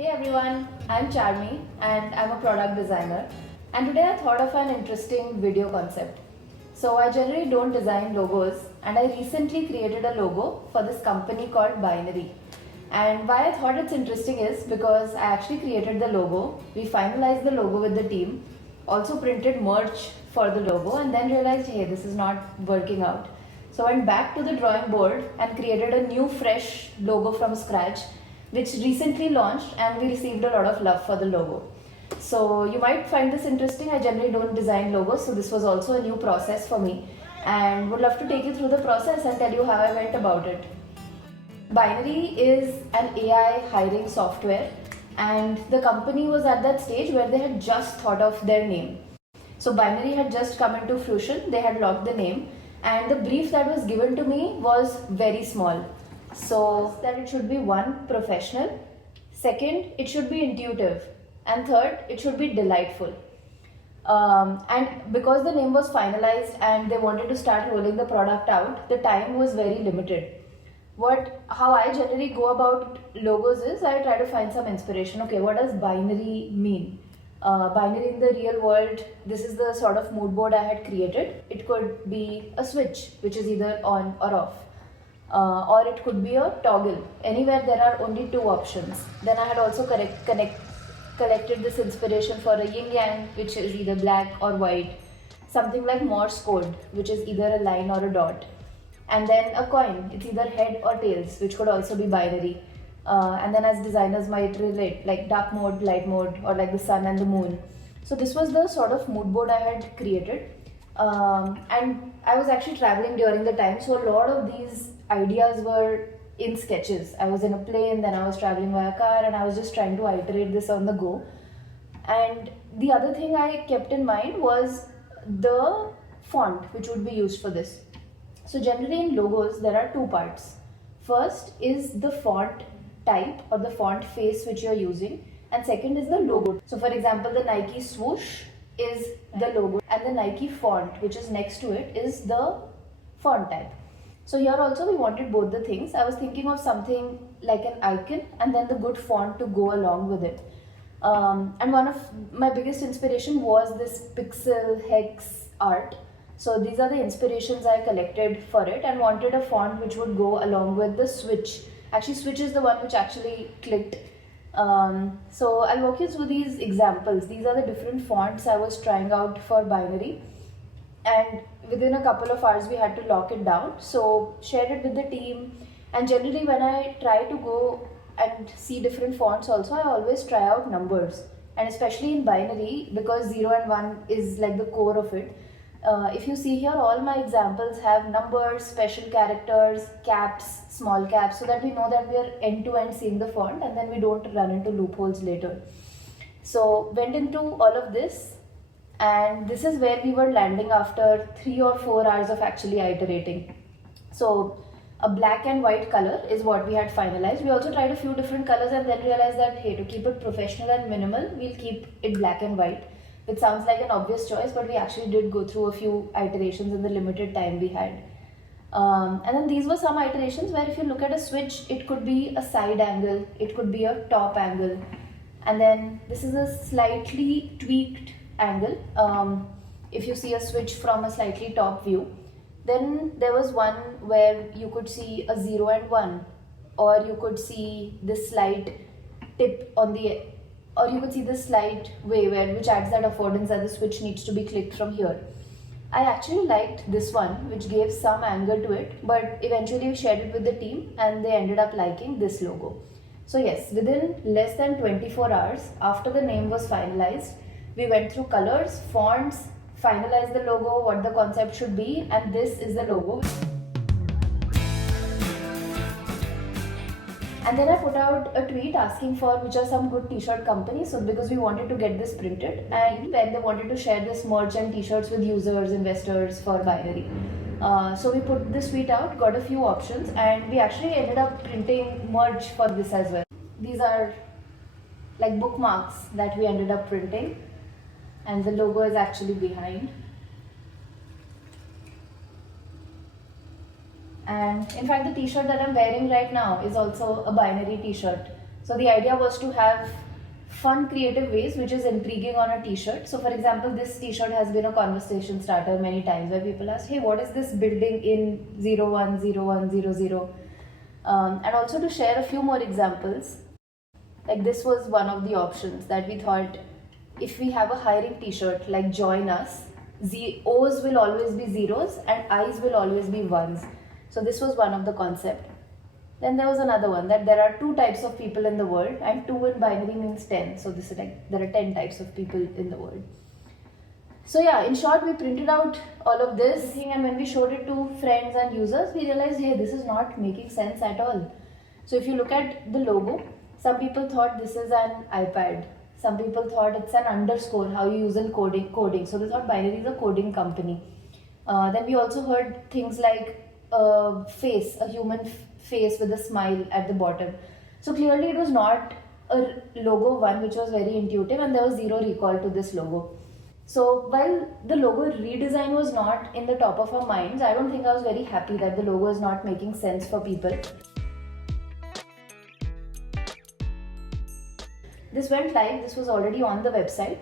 Hey everyone, I'm Charmi and I'm a product designer, and today I thought of an interesting video concept. So I generally don't design logos, and I recently created a logo for this company called Binary. And why I thought it's interesting is because I actually created the logo, we finalized the logo with the team, also printed merch for the logo, and then realized, hey, this is not working out. So I went back to the drawing board and created a new fresh logo from scratch, which recently launched, and we received a lot of love for the logo. So you might find this interesting. I generally don't design logos, so this was also a new process for me, and would love to take you through the process and tell you how I went about it. Binary is an AI hiring software, and the company was at that stage where they had just thought of their name. So Binary had just come into fruition, they had locked the name, and the brief that was given to me was very small. So that it should be one, professional, second, it should be intuitive, and third, it should be delightful. And because the name was finalized and they wanted to start rolling the product out, the time was very limited. How I generally go about logos is I try to find some inspiration. Okay, what does binary mean? Binary in the real world, this is the sort of mood board I had created. It could be a switch, which is either on or off. Or it could be a toggle. Anywhere there are only two options. Then I had also collected this inspiration for a yin yang, which is either black or white. Something like Morse code, which is either a line or a dot. And then a coin, it's either head or tails, which could also be binary. And then as designers might relate, like dark mode, light mode, or like the sun and the moon. So this was the sort of mood board I had created. And I was actually traveling during the time, so a lot of these ideas were in sketches. I was in a plane, then I was traveling via car, and I was just trying to iterate this on the go. And the other thing I kept in mind was the font which would be used for this. So generally in logos, there are two parts. First is the font type or the font face which you're using, and second is the logo. So for example, the Nike swoosh is the logo, and the Nike font which is next to it is the font type. So here also we wanted both the things. I was thinking of something like an icon and then the good font to go along with it. And one of my biggest inspiration was this pixel hex art. So these are the inspirations I collected for it, and wanted a font which would go along with the switch. Actually, switch is the one which actually clicked. So I'll walk you through these examples. These are the different fonts I was trying out for binary, and within a couple of hours we had to lock it down. So shared it with the team, and generally when I try to go and see different fonts also, I always try out numbers, and especially in binary, because 0 and 1 is like the core of it. If you see here, all my examples have numbers, special characters, caps, small caps, so that we know that we are end to end seeing the font, and then we don't run into loopholes later. So went into all of this, and this is where we were landing after 3 or 4 hours of actually iterating. So a black and white color is what we had finalized. We also tried a few different colors and then realized that, hey, to keep it professional and minimal, we'll keep it black and white. It sounds like an obvious choice, but we actually did go through a few iterations in the limited time we had. And then these were some iterations where if you look at a switch, it could be a side angle, it could be a top angle, and then this is a slightly tweaked angle. If you see a switch from a slightly top view, then there was one where you could see a 0 and 1, or you could see this slight tip on the, or you could see this slight way which adds that affordance that the switch needs to be clicked from here. I actually liked this one, which gave some angle to it, but eventually we shared it with the team and they ended up liking this logo. So yes, within less than 24 hours after the name was finalized, we went through colors, fonts, finalized the logo, what the concept should be, and this is the logo. And then I put out a tweet asking for which are some good t-shirt companies, so because we wanted to get this printed, and then they wanted to share this merch and t-shirts with users, investors for binary. So we put this tweet out, got a few options, and we actually ended up printing merch for this as well. These are like bookmarks that we ended up printing, and the logo is actually behind. And in fact, the t-shirt that I'm wearing right now is also a binary t-shirt. So the idea was to have fun creative ways which is intriguing on a t-shirt. So for example, this t-shirt has been a conversation starter many times where people ask, hey, what is this building in 010100? And also to share a few more examples, like this was one of the options that we thought, if we have a hiring t-shirt like join us, O's will always be zeros and I's will always be ones. So this was one of the concept. Then there was another one that there are 2 types of people in the world, and 2 in binary means 10. So this is like there are 10 types of people in the world. So yeah, in short, we printed out all of this thing, and when we showed it to friends and users, we realized, hey, this is not making sense at all. So if you look at the logo, some people thought this is an iPad. Some people thought it's an underscore, how you use in coding. So they thought binary is a coding company. Then we also heard things like a face, a human face with a smile at the bottom. So clearly it was not a logo one which was very intuitive, and there was zero recall to this logo. So while the logo redesign was not in the top of our minds, I don't think I was very happy that the logo is not making sense for people. This went live, this was already on the website,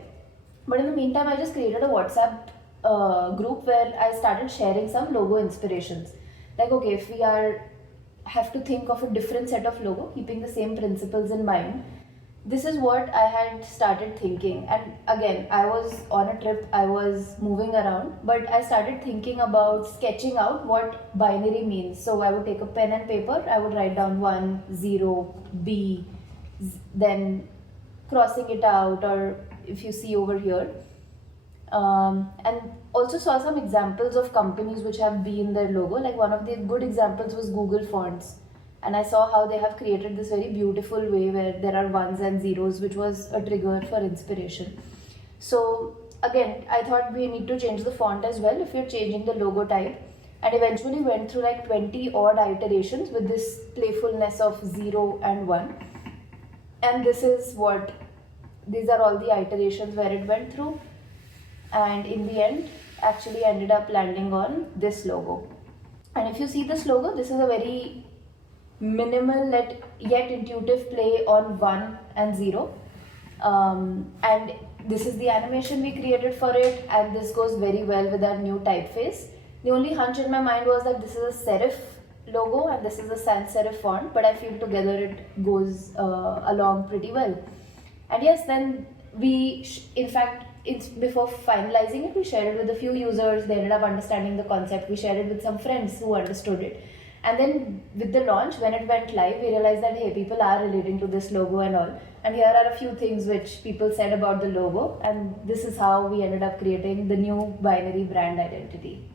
but in the meantime I just created a WhatsApp group where I started sharing some logo inspirations. Like, okay, if we have to think of a different set of logo, keeping the same principles in mind, this is what I had started thinking. And again, I was on a trip, I was moving around, but I started thinking about sketching out what binary means. So I would take a pen and paper, I would write down 1, 0, B, then crossing it out, or if you see over here, and also saw some examples of companies which have B in their logo. Like one of the good examples was Google Fonts, and I saw how they have created this very beautiful way where there are ones and zeros, which was a trigger for inspiration. So again, I thought we need to change the font as well if you're changing the logo type, and eventually went through like 20 odd iterations with this playfulness of 0 and 1. And these are all the iterations where it went through, and in the end actually ended up landing on this logo. And if you see this logo, this is a very minimal yet intuitive play on 1 and 0, and this is the animation we created for it, and this goes very well with our new typeface. The only hunch in my mind was that this is a serif logo and this is a sans serif font, but I feel together it goes along pretty well. And yes, then we in fact before finalizing it, we shared it with a few users. They ended up understanding the concept. We shared it with some friends who understood it, and then with the launch, when it went live, we realized that hey, people are relating to this logo and all. And here are a few things which people said about the logo, and this is how we ended up creating the new binary brand identity.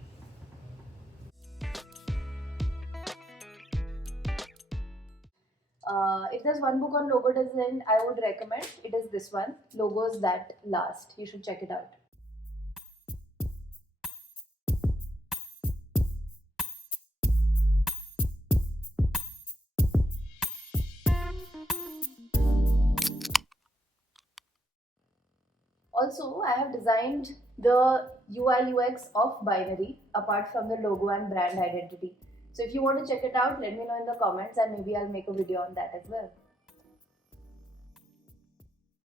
If there's one book on logo design I would recommend, it is this one, Logos That Last. You should check it out. Also, I have designed the UI UX of binary apart from the logo and brand identity. So if you want to check it out, let me know in the comments and maybe I'll make a video on that as well.